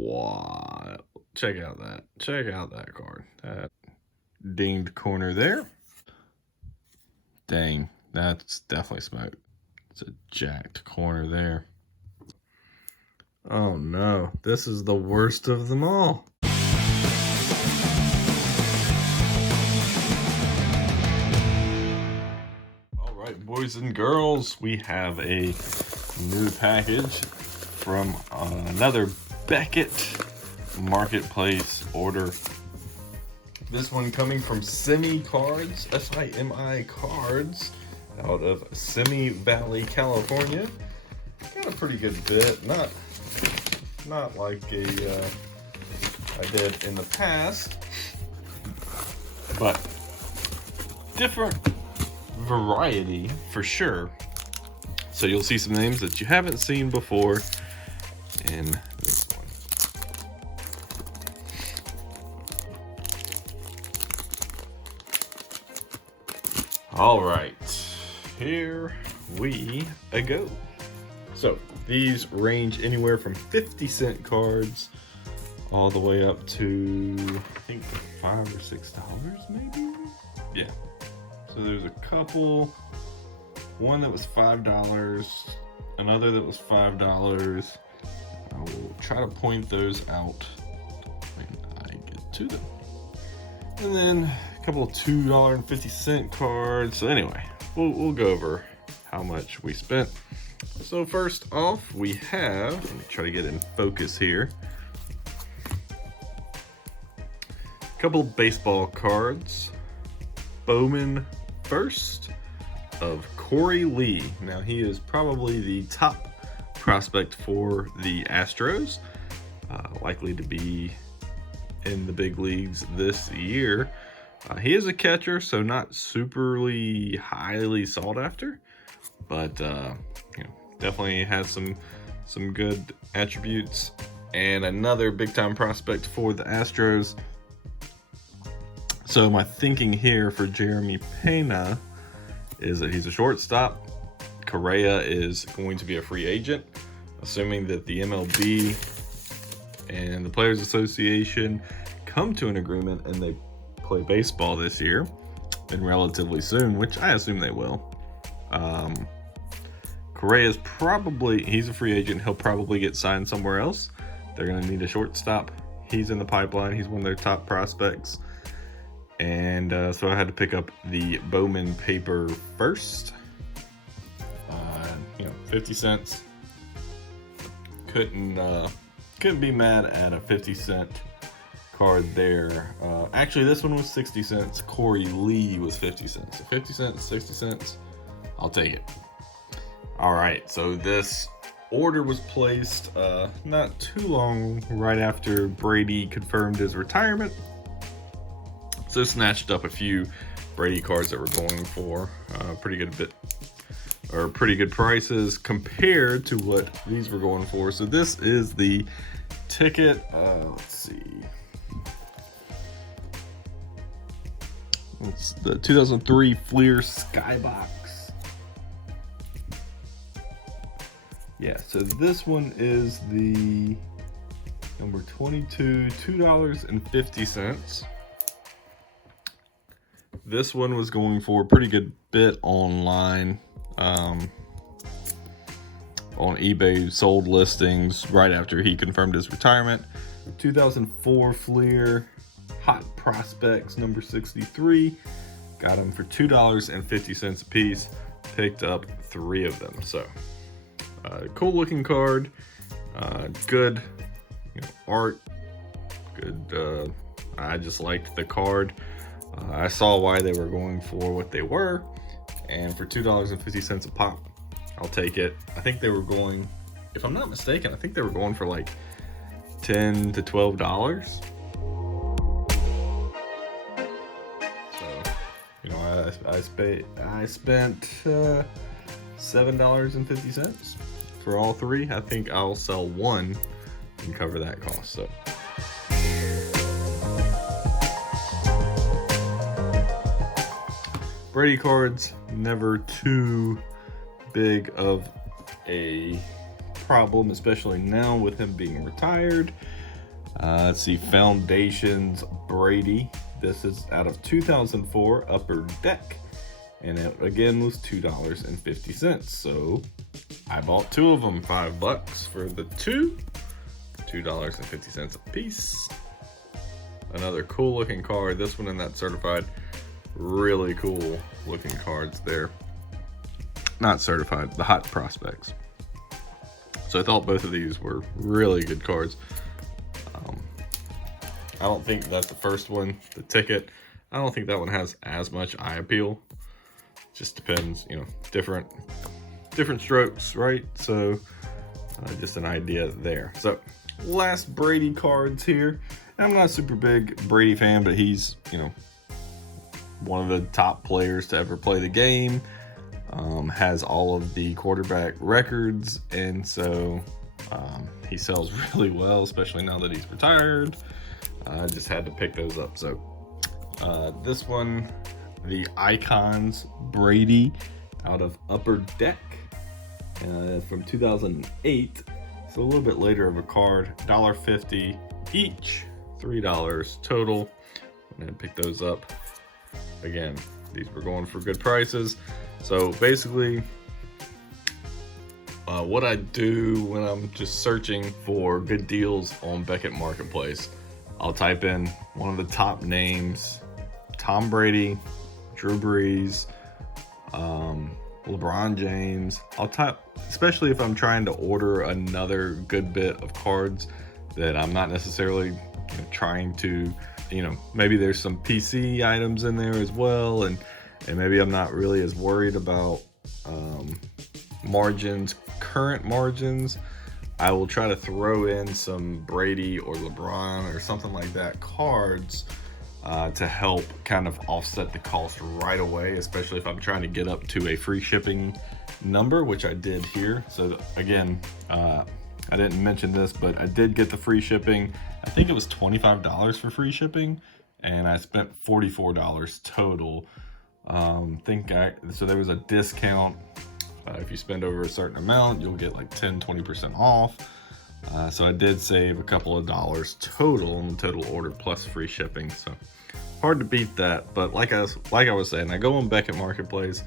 wild. Check out that card. That dinged corner there. Dang, that's definitely smoked. It's a jacked corner there. Oh no, this is the worst of them all. All right, boys and girls, we have a new package from another Beckett Marketplace order. This one coming from Simi Cards, S-I-M-I Cards, out of Simi Valley, California. Got a pretty good bit, not like I did in the past, but different variety for sure. So you'll see some names that you haven't seen before in this one. All right, here we go. So these range anywhere from 50-cent cards all the way up to, I think, $5 or $6 maybe? Yeah. So there's a couple, one that was $5, another that was $5. I will try to point those out when I get to them. And then a couple of $2.50 cards. So anyway, we'll go over how much we spent. So first off, we have, let me try to get in focus here, a couple of baseball cards. Bowman first of Corey Lee. Now he is probably the top prospect for the Astros, likely to be in the big leagues this year. He is a catcher, so not superly highly sought after, but you know, definitely has some good attributes. And another big time prospect for the Astros. So my thinking here for Jeremy Pena is that he's a shortstop. Correa is going to be a free agent, assuming that the MLB and the Players Association come to an agreement and they play baseball this year and relatively soon, which I assume they will. Correa is he's a free agent. He'll probably get signed somewhere else. They're going to need a shortstop. He's in the pipeline. He's one of their top prospects. And so I had to pick up the Bowman paper first. 50 cents. Couldn't be mad at a 50-cent card there. Actually, this one was 60 cents. Corey Lee was 50 cents. So 50 cents, 60 cents, I'll take it. All right, so this order was placed not too long right after Brady confirmed his retirement. So snatched up a few Brady cards that were going for pretty good prices compared to what these were going for. So this is the ticket. Let's see. It's the 2003 Fleer Skybox. Yeah, so this one is the number 22, $2.50. This one was going for a pretty good bit online. On eBay sold listings right after he confirmed his retirement. 2004 Fleer Hot Prospects number 63. Got them for $2.50 a piece. Picked up 3 of them. So cool looking card. Good art. Good. I just liked the card. I saw why they were going for what they were, and for $2.50 a pop, I'll take it. I think they were going, if I'm not mistaken, I think they were going for like $10 to $12. So, I spent $7.50 for all 3. I think I'll sell 1 and cover that cost. So. Brady cards, never too big of a problem, especially now with him being retired. Let's see, Foundations Brady. This is out of 2004 Upper Deck, and it again was $2.50. So I bought two of them, $5 for the two, $2.50 a piece. Another cool looking card. This one in that certified, really cool looking cards there. Not certified, the hot prospects. So I thought both of these were really good cards. I don't think that's the first one, the ticket. I don't think that one has as much eye appeal. Just depends, you know, different strokes, right? So just an idea there. So last Brady cards here. I'm not a super big Brady fan, but he's, you know, one of the top players to ever play the game. Has all of the quarterback records, and so he sells really well, especially now that he's retired. I just had to pick those up. So this one, the Icons Brady out of Upper Deck from 2008. So a little bit later of a card, $1.50 each, $3 total. I'm gonna pick those up. Again, these were going for good prices. So basically, what I do when I'm just searching for good deals on Beckett Marketplace, I'll type in one of the top names, Tom Brady, Drew Brees, LeBron James. I'll type, especially if I'm trying to order another good bit of cards that I'm not necessarily trying to, maybe there's some PC items in there as well, and maybe I'm not really as worried about margins, current margins. I will try to throw in some Brady or LeBron or something like that cards to help kind of offset the cost right away, especially if I'm trying to get up to a free shipping number, which I did here. So again, I didn't mention this, but I did get the free shipping. I think it was $25 for free shipping, and I spent $44 total. So there was a discount. If you spend over a certain amount, you'll get like 10-20% off. So I did save a couple of dollars total on the total order plus free shipping. So hard to beat that. But like I was saying, I go on Beckett Marketplace.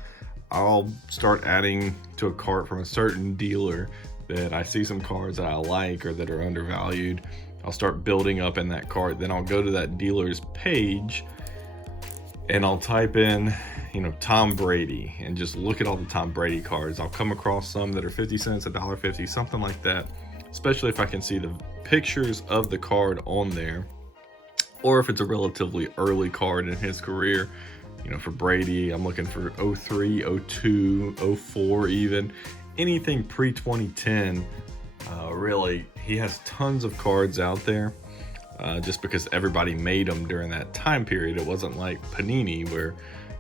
I'll start adding to a cart from a certain dealer that I see some cards that I like or that are undervalued. I'll start building up in that cart. Then I'll go to that dealer's page and I'll type in, Tom Brady, and just look at all the Tom Brady cards. I'll come across some that are 50 cents, $1.50, something like that, especially if I can see the pictures of the card on there, or if it's a relatively early card in his career. For Brady, I'm looking for 03, 02, 04 even, anything pre-2010. Really, he has tons of cards out there. Just because everybody made them during that time period. It wasn't like Panini where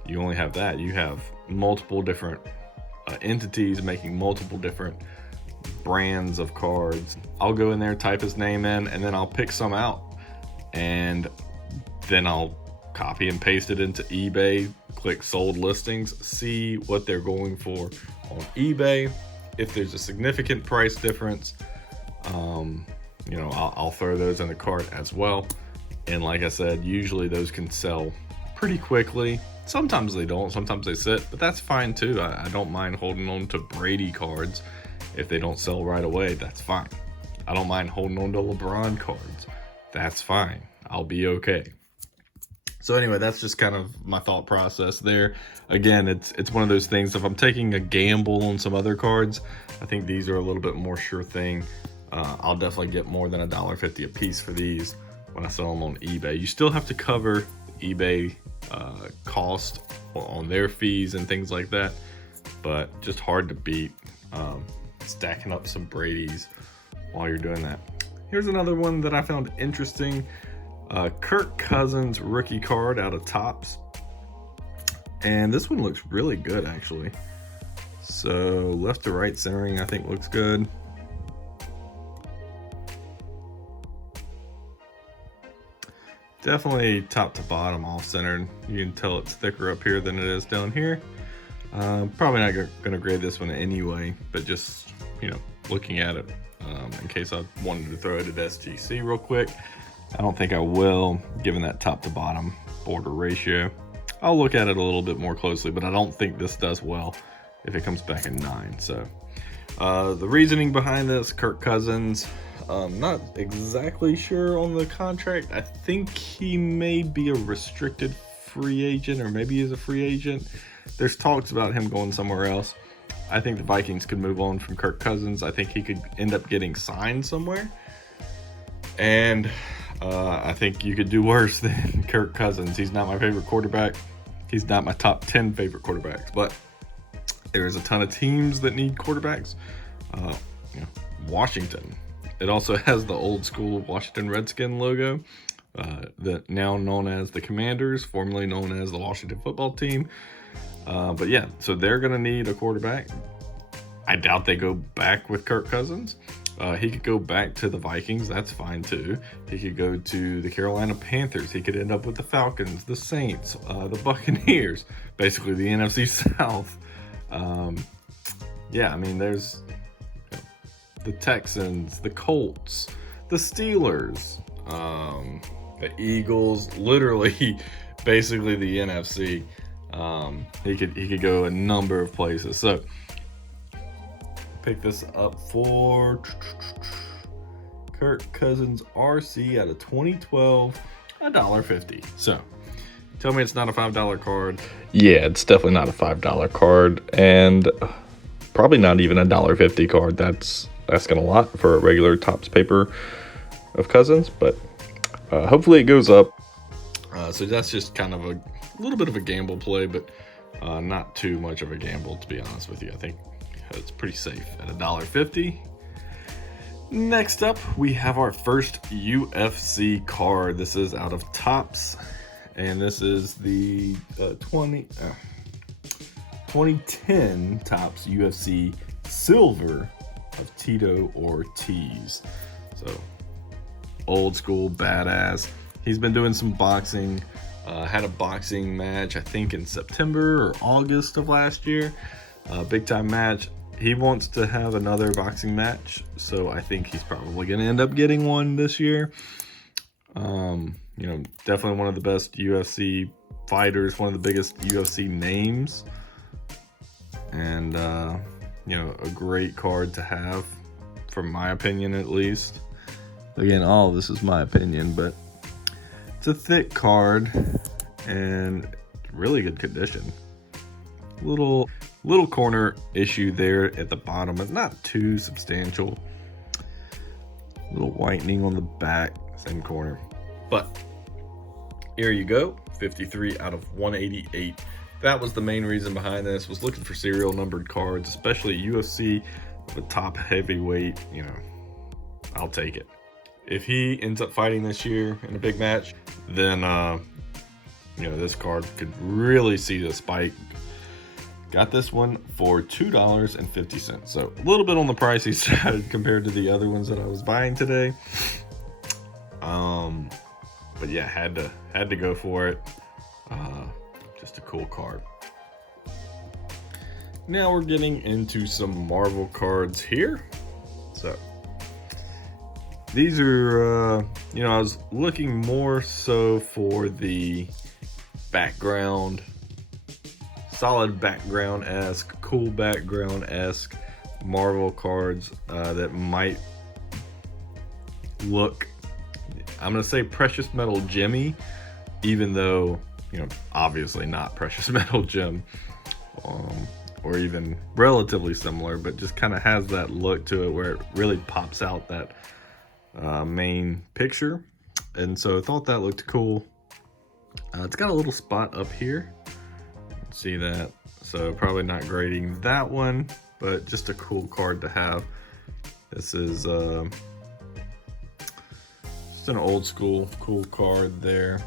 you only have that. You have multiple different entities making multiple different brands of cards. I'll go in there, type his name in, and then I'll pick some out. And then I'll copy and paste it into eBay, click sold listings, see what they're going for on eBay. If there's a significant price difference, I'll throw those in the cart as well. And like I said, usually those can sell pretty quickly. Sometimes they don't, sometimes they sit, but that's fine too. I don't mind holding on to Brady cards. If they don't sell right away, that's fine. I don't mind holding on to LeBron cards. That's fine. I'll be okay. So anyway, that's just kind of my thought process there. Again, it's one of those things, if I'm taking a gamble on some other cards, I think these are a little bit more sure thing. I'll definitely get more than $1.50 a piece for these when I sell them on eBay. You still have to cover eBay cost on their fees and things like that, but just hard to beat stacking up some Brady's while you're doing that. Here's another one that I found interesting. Kirk Cousins rookie card out of Topps, and this one looks really good actually. So left to right centering I think looks good. Definitely top to bottom off centered. You can tell it's thicker up here than it is down here. Probably not gonna grade this one anyway, but just looking at it, in case I wanted to throw it at SGC real quick. I don't think I will, given that top to bottom border ratio. I'll look at it a little bit more closely, but I don't think this does well if it comes back in 9. So the reasoning behind this, Kirk Cousins, not exactly sure on the contract. I think he may be a restricted free agent, or maybe he's a free agent. There's talks about him going somewhere else. I think the Vikings could move on from Kirk Cousins. I think he could end up getting signed somewhere. And I think you could do worse than Kirk Cousins. He's not my favorite quarterback. He's not my top 10 favorite quarterbacks, but there's a ton of teams that need quarterbacks. Washington. It also has the old school Washington Redskin logo, that now known as the Commanders, formerly known as the Washington Football Team. But yeah, so they're going to need a quarterback. I doubt they go back with Kirk Cousins. He could go back to the Vikings. That's fine too. He could go to the Carolina Panthers. He could end up with the Falcons, the Saints, the Buccaneers, basically the NFC South. Yeah, I mean, there's the Texans, the Colts, the Steelers, the Eagles, literally basically the NFC. He could go a number of places. So pick this up for Kirk Cousins RC out of 2012, $1.50. So tell me it's not a $5 card. Yeah, it's definitely not a $5 card, and probably not even a $1.50 card. That's asking a lot for a regular Topps paper of Cousins, but hopefully it goes up. So that's just kind of a little bit of a gamble play, but not too much of a gamble, to be honest with you. I think it's pretty safe at $1.50. Next up, we have our first UFC card. This is out of Topps, and this is the 2010 Topps UFC Silver of Tito Ortiz. So old school badass. He's been doing some boxing. Had a boxing match, I think in September or August of last year. Big time match. He wants to have another boxing match, so I think he's probably going to end up getting one this year. Definitely one of the best UFC fighters, one of the biggest UFC names, and a great card to have, from my opinion at least. Again, all this is my opinion, but it's a thick card and really good condition. Little corner issue there at the bottom, but not too substantial. Little whitening on the back, same corner. But here you go, 53 out of 188. That was the main reason behind this, was looking for serial numbered cards, especially UFC of a top heavyweight. I'll take it. If he ends up fighting this year in a big match, then this card could really see the spike. Got this one for $2.50. So a little bit on the pricey side compared to the other ones that I was buying today. But yeah, had to go for it. Just a cool card. Now we're getting into some Marvel cards here. So these are, I was looking more so for the background, solid background-esque, cool background-esque Marvel cards that might look, I'm going to say precious metal gemmy, even though, obviously not precious metal gem, or even relatively similar, but just kind of has that look to it where it really pops out that main picture. And so I thought that looked cool. It's got a little spot up here. See that? So probably not grading that one, but just a cool card to have. This is just an old school cool card there.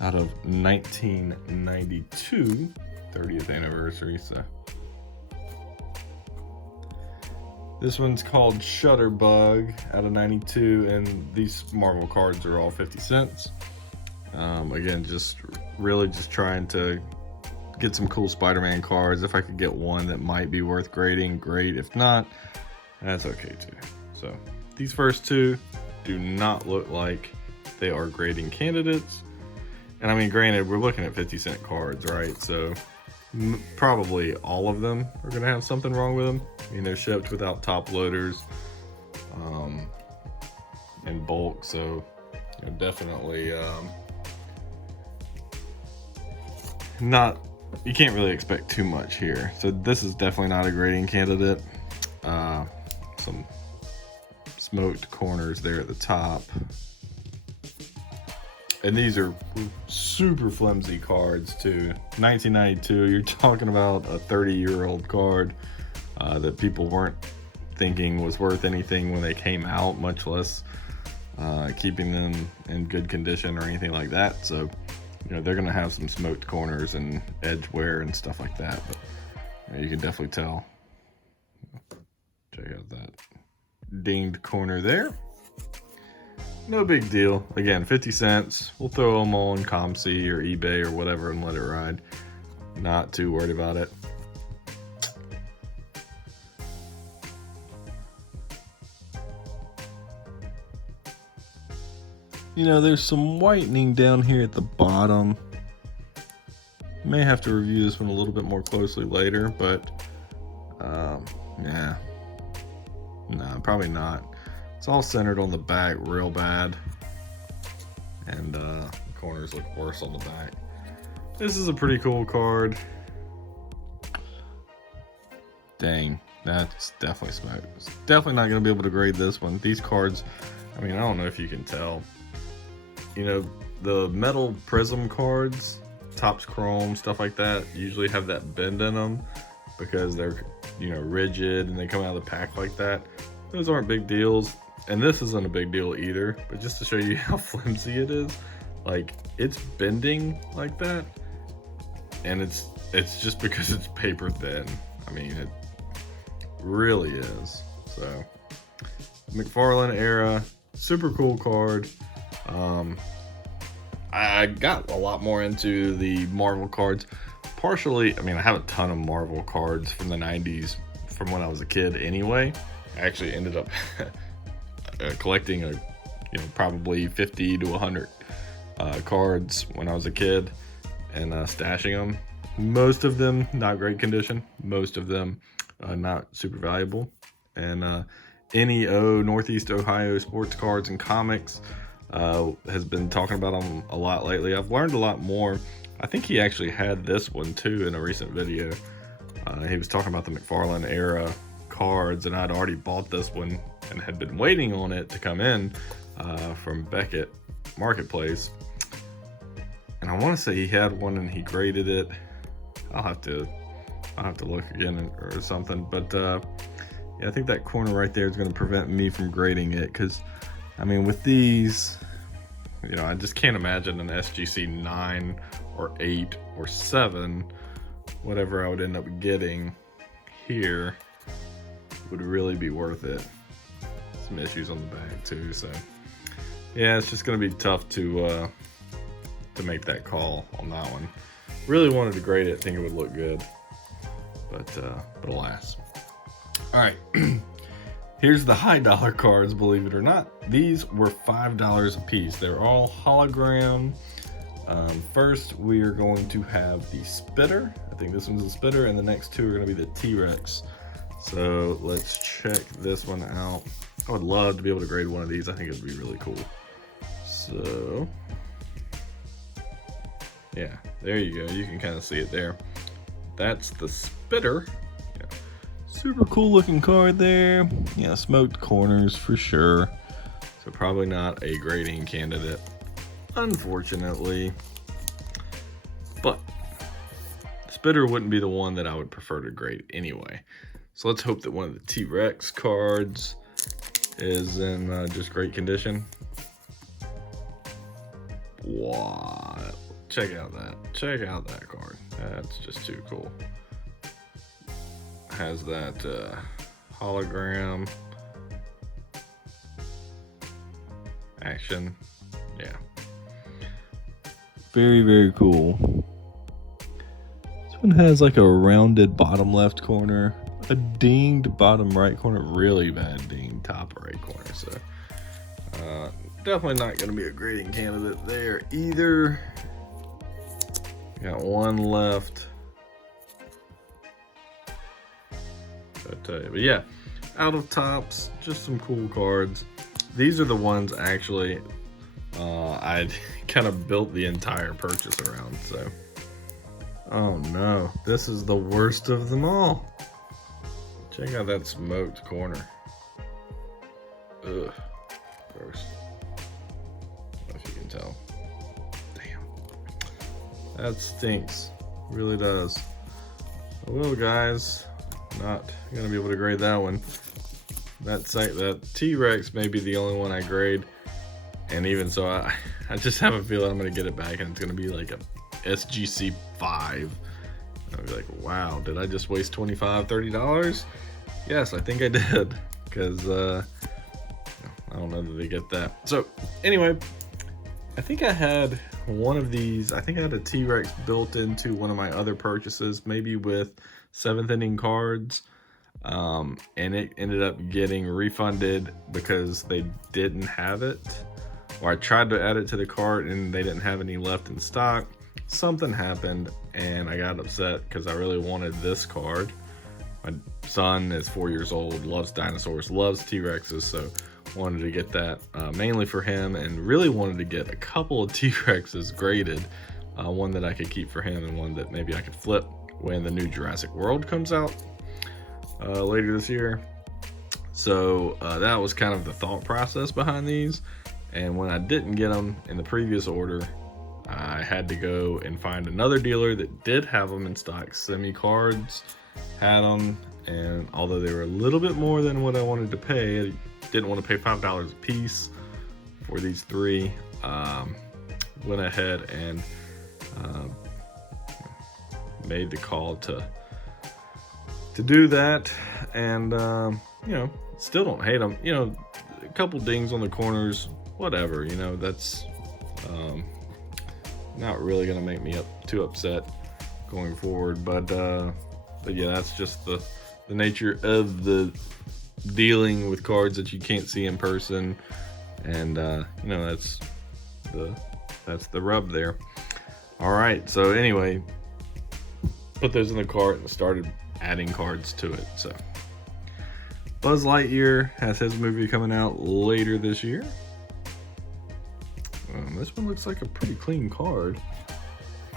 Out of 1992, 30th anniversary. So this one's called Shutterbug out of 92, and these Marvel cards are all 50 cents. Again, just trying to get some cool Spider-Man cards. If I could get one that might be worth grading, great. If not, that's okay too. So these first two do not look like they are grading candidates. And I mean, granted, we're looking at 50-cent cards, right? So probably all of them are gonna have something wrong with them. I mean, they're shipped without top loaders in bulk, so you know, definitely not, you can't really expect too much here. So this is definitely not a grading candidate. Some smoked corners there at the top. And these are super flimsy cards too. 1992, you're talking about a 30-year-old card that people weren't thinking was worth anything when they came out, much less keeping them in good condition or anything like that. So, you know, they're gonna have some smoked corners and edge wear and stuff like that, but you know, you can definitely tell. Check out that dinged corner there. No big deal. Again, 50 cents. We'll throw them on ComC or eBay or whatever and let it ride. Not too worried about it. You know, there's some whitening down here at the bottom. May have to review this one a little bit more closely later, but yeah. No, probably not. It's all centered on the back real bad. And the corners look worse on the back. This is a pretty cool card. Dang, that's definitely smoked. It's definitely not going to be able to grade this one. These cards, I mean, I don't know if you can tell. You know, the metal prism cards, Topps Chrome, stuff like that, usually have that bend in them because they're, you know, rigid and they come out of the pack like that. Those aren't big deals, and this isn't a big deal either, but just to show you how flimsy it is, like, it's bending like that, and it's just because it's paper thin. I mean, it really is. So, McFarlane era, super cool card. I got a lot more into the Marvel cards. Partially, I mean, I have a ton of Marvel cards from the 90s from when I was a kid anyway. I actually ended up collecting probably 50 to 100 cards when I was a kid and stashing them. Most of them not great condition. Most of them not super valuable. And NEO, Northeast Ohio Sports Cards and Comics, has been talking about them a lot lately. I've learned a lot more. I think he actually had this one too in a recent video. He was talking about the McFarlane era cards, and I'd already bought this one and had been waiting on it to come in from Beckett Marketplace. And I want to say he had one and he graded it. I'll have to look again or something. But yeah, I think that corner right there is going to prevent me from grading it, because I mean, with these, you know, I just can't imagine an SGC 9 or 8 or 7, whatever I would end up getting here, would really be worth it. Some issues on the back too, so yeah, it's just gonna be tough to make that call on that one. Really wanted to grade it, think it would look good, but alas. All right. Here's the high dollar cards, believe it or not. These were $5 a piece. They're all hologram. First, we are going to have the Spitter. I think this one's the Spitter, and the next two are going to be the T-Rex. So let's check this one out. I would love to be able to grade one of these. I think it would be really cool. So, yeah, there you go. You can kind of see it there. That's the Spitter. Super cool looking card there. Yeah, smoked corners for sure. So probably not a grading candidate, unfortunately. But Spitter wouldn't be the one that I would prefer to grade anyway. So let's hope that one of the T-Rex cards is in just great condition. Wow. Check out that card. That's just too cool. Has that hologram action. Yeah, very, very cool. It's one has like a rounded bottom left corner, a dinged bottom right corner, really bad dinged top right corner. So definitely not going to be a grading candidate there either. Got one left. But yeah, out of tops, just some cool cards. These are the ones actually I kind of built the entire purchase around. So, oh no, this is the worst of them all. Check out that smoked corner. Ugh, gross. I don't know if you can tell. Damn, that stinks. Really does. Well, guys, not gonna be able to grade that one. That T-Rex may be the only one I grade, and even so, I just have a feeling I'm gonna get it back, and it's gonna be like a SGC 5. I'll be like, wow, did I just waste $25-30? Yes, I think I did, because I don't know that they get that. So anyway, I think I had one of these. I think I had a T-Rex built into one of my other purchases, maybe with 7th inning cards, and it ended up getting refunded because they didn't have it, or I tried to add it to the cart and they didn't have any left in stock. Something happened and I got upset because I really wanted this card. My son is 4 years old, loves dinosaurs, loves T-Rexes, so wanted to get that mainly for him, and really wanted to get a couple of T-Rexes graded, one that I could keep for him and one that maybe I could flip when the new Jurassic World comes out later this year. So that was kind of the thought process behind these. And when I didn't get them in the previous order, I had to go and find another dealer that did have them in stock. Semi Cards had them, and although they were a little bit more than what I wanted to pay, I didn't want to pay $5 a piece for these three. Went ahead and made the call to do that, and you know, still don't hate them. You know, a couple dings on the corners, whatever. You know, that's not really gonna make me too upset going forward. But yeah, that's just the nature of the dealing with cards that you can't see in person, and you know, that's the rub there. All right, so anyway, put those in the cart and started adding cards to it. So Buzz Lightyear has his movie coming out later this year. This one looks like a pretty clean card.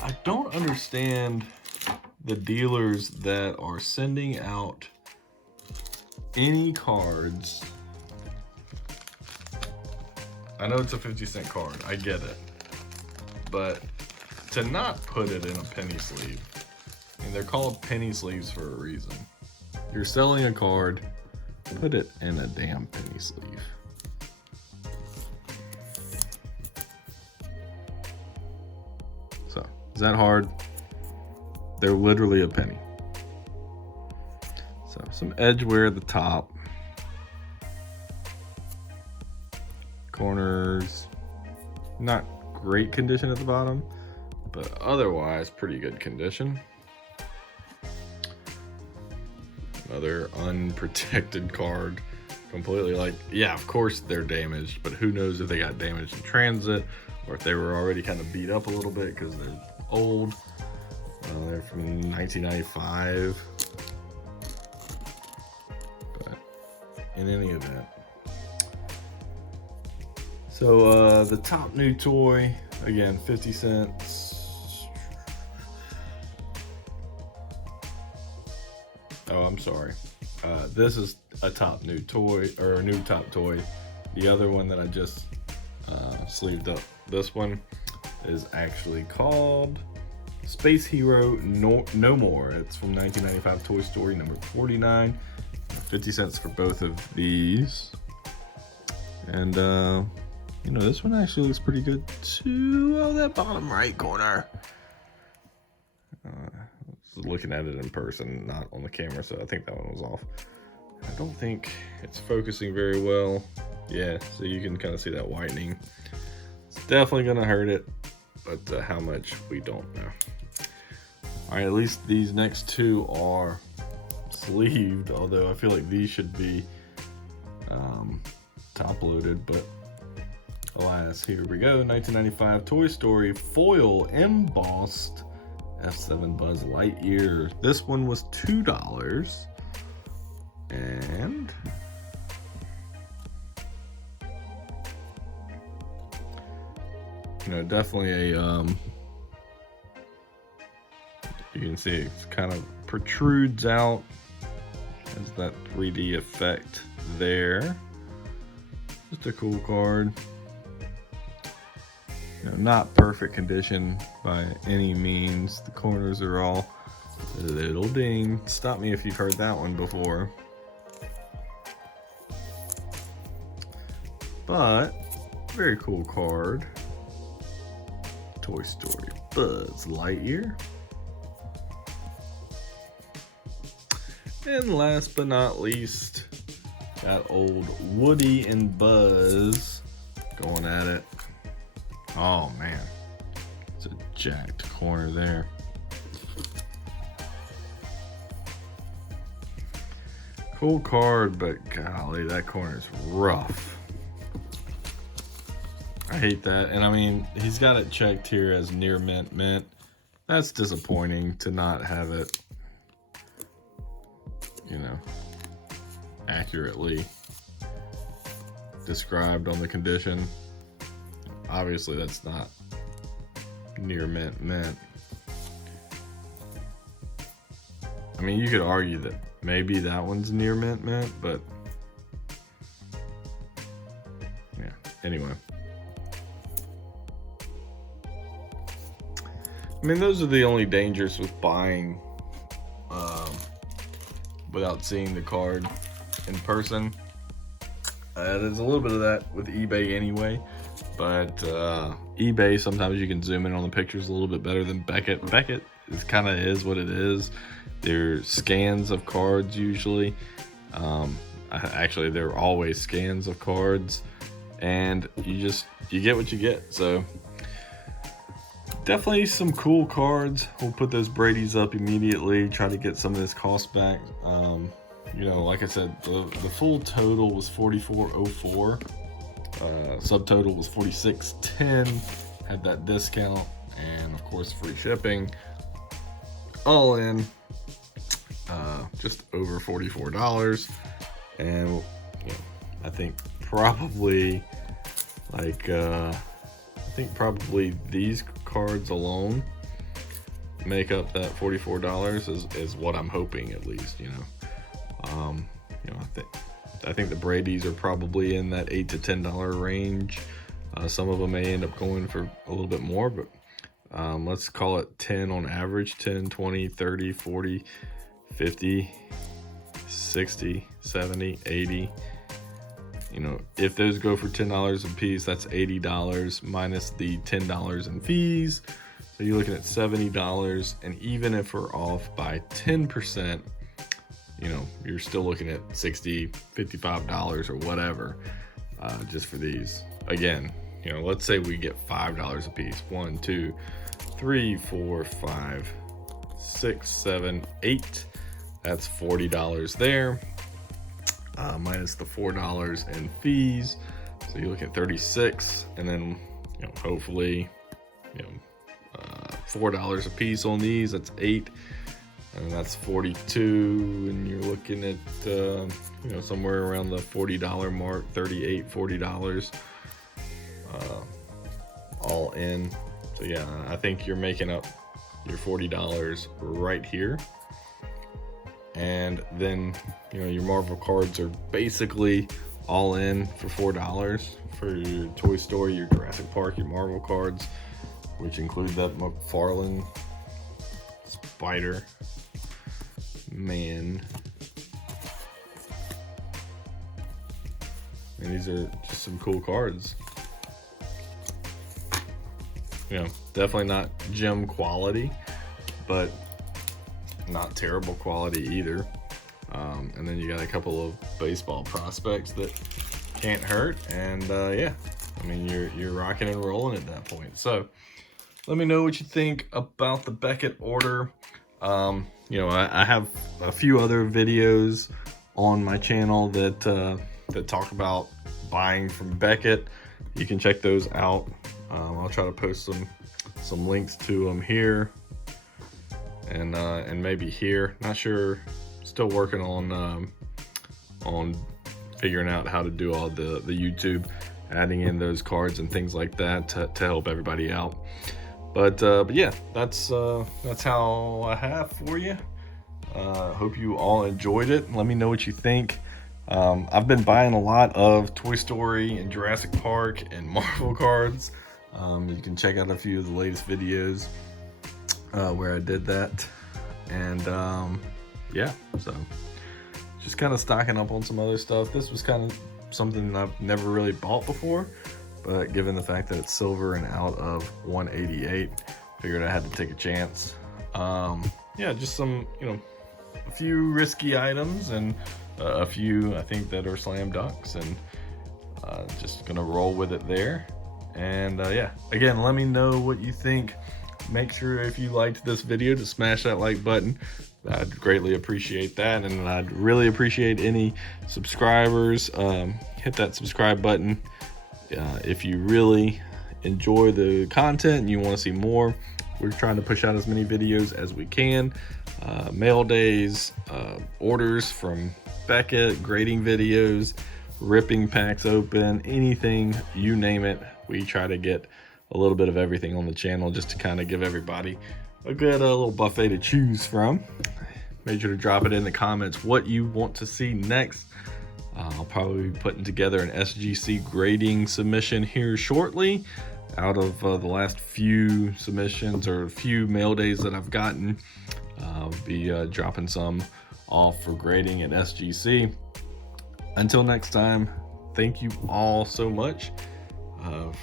I don't understand the dealers that are sending out any cards. I know it's a 50-cent card, I get it, but to not put it in a penny sleeve. I mean, they're called penny sleeves for a reason. You're selling a card, put it in a damn penny sleeve. So, is that hard? They're literally a penny. So, some edge wear at the top. Corners, not great condition at the bottom, but otherwise pretty good condition. Another unprotected card, completely, like, yeah, of course they're damaged, but who knows if they got damaged in transit or if they were already kind of beat up a little bit because they're old. They're from 1995, but in any event. So the top new toy, again, 50 cents. Oh, I'm sorry. This is a top new toy, or a new top toy. The other one that I just sleeved up, this one is actually called Space Hero No More. It's from 1995 Toy Story number 49. 50 cents for both of these. And you know, this one actually looks pretty good too. Oh, that bottom right corner. Looking at it in person, not on the camera, so I think that one was off. I don't think it's focusing very well. Yeah, so you can kind of see that whitening. It's definitely gonna hurt it, but how much, we don't know. All right, at least these next two are sleeved, although I feel like these should be top loaded, but alas, here we go. 1995 Toy Story foil embossed F7 Buzz Lightyear. This one was $2, and you know, definitely a you can see it kind of protrudes out as that 3D effect there. Just a cool card. You know, not perfect condition by any means. The corners are all a little dinged. Stop me if you've heard that one before. But very cool card. Toy Story Buzz Lightyear. And last but not least, that old Woody and Buzz going at it. Oh man, it's a jacked corner there. Cool card, but golly, that corner's rough. I hate that. And I mean, he's got it checked here as near mint. That's disappointing to not have it, you know, accurately described on the condition. Obviously that's not near mint. I mean, you could argue that maybe that one's near mint, but yeah, anyway. I mean, those are the only dangers with buying without seeing the card in person. There's a little bit of that with eBay anyway, but eBay, sometimes you can zoom in on the pictures a little bit better than Beckett. Beckett kind of is what it is. They're scans of cards usually. Actually, they're always scans of cards, and you get what you get. So definitely some cool cards. We'll put those Brady's up immediately, try to get some of this cost back. You know, like I said, the full total was $44.04. Subtotal was $46.10. Had that discount, and of course free shipping. All in, just over $44. And you know, I think probably these cards alone make up that $44 is what I'm hoping, at least. You know, I think the Brady's are probably in that $8 to $10 range. Some of them may end up going for a little bit more, but let's call it 10 on average. 10, 20, 30, 40, 50, 60, 70, 80. You know, if those go for $10 a piece, that's $80 minus the $10 in fees. So you're looking at $70. And even if we're off by 10%, you know, you're still looking at $60, $55 or whatever, just for these. Again, you know, let's say we get $5 a piece. 1, 2, 3, 4, 5, 6, 7, 8. That's $40 there. Minus the $4 in fees, so you look at $36, and then, you know, hopefully, you know, $4 a piece on these. That's $8, and that's $42, and you're looking at you know, somewhere around the $40 mark, $38, $40, all in. So yeah, I think you're making up your $40 right here. And then, you know, your Marvel cards are basically all in for $4 for your Toy Story, your Jurassic Park, your Marvel cards, which include that McFarlane Spiderman. And these are just some cool cards. You know, definitely not gem quality, but not terrible quality either. And then you got a couple of baseball prospects that can't hurt, and yeah, I mean, you're rocking and rolling at that point. So Let me know what you think about the Beckett order. You know, I have a few other videos on my channel that that talk about buying from Beckett. You can check those out. I'll try to post some links to them here and maybe here. Not sure. Still working on figuring out how to do all the YouTube, adding in those cards and things like that to help everybody out. But yeah, that's how I have for you. Hope you all enjoyed it. Let me know what you think. I've been buying a lot of Toy Story and Jurassic Park and Marvel cards. You can check out a few of the latest videos where I did that. And yeah, so just kind of stocking up on some other stuff. This was kind of something I've never really bought before, but given the fact that it's silver and out of 188, figured I had to take a chance. Yeah, just some, you know, a few risky items and a few I think that are slam dunks, and just gonna roll with it there. And yeah, again, let me know what you think. Make sure if you liked this video to smash that like button. I'd greatly appreciate that, and I'd really appreciate any subscribers. Hit that subscribe button if you really enjoy the content and you want to see more. We're trying to push out as many videos as we can. Mail days, orders from Beckett, grading videos, ripping packs open, anything, you name it. We try to get a little bit of everything on the channel just to kind of give everybody a good little buffet to choose from. Make sure to drop it in the comments what you want to see next. I'll probably be putting together an SGC grading submission here shortly. Out of the last few submissions or few mail days that I've gotten, I'll be dropping some off for grading at SGC. Until next time, thank you all so much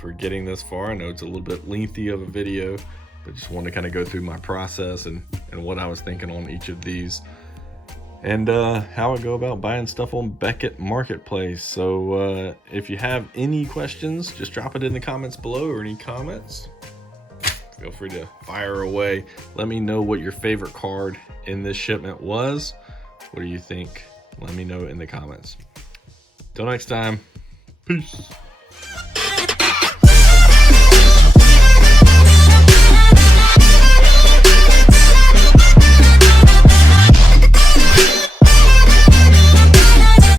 for getting this far. I know it's a little bit lengthy of a video, but just wanted to kind of go through my process and what I was thinking on each of these, and how I go about buying stuff on Beckett Marketplace. So if you have any questions, just drop it in the comments below, or any comments. Feel free to fire away. Let me know what your favorite card in this shipment was. What do you think? Let me know in the comments. Till next time, peace.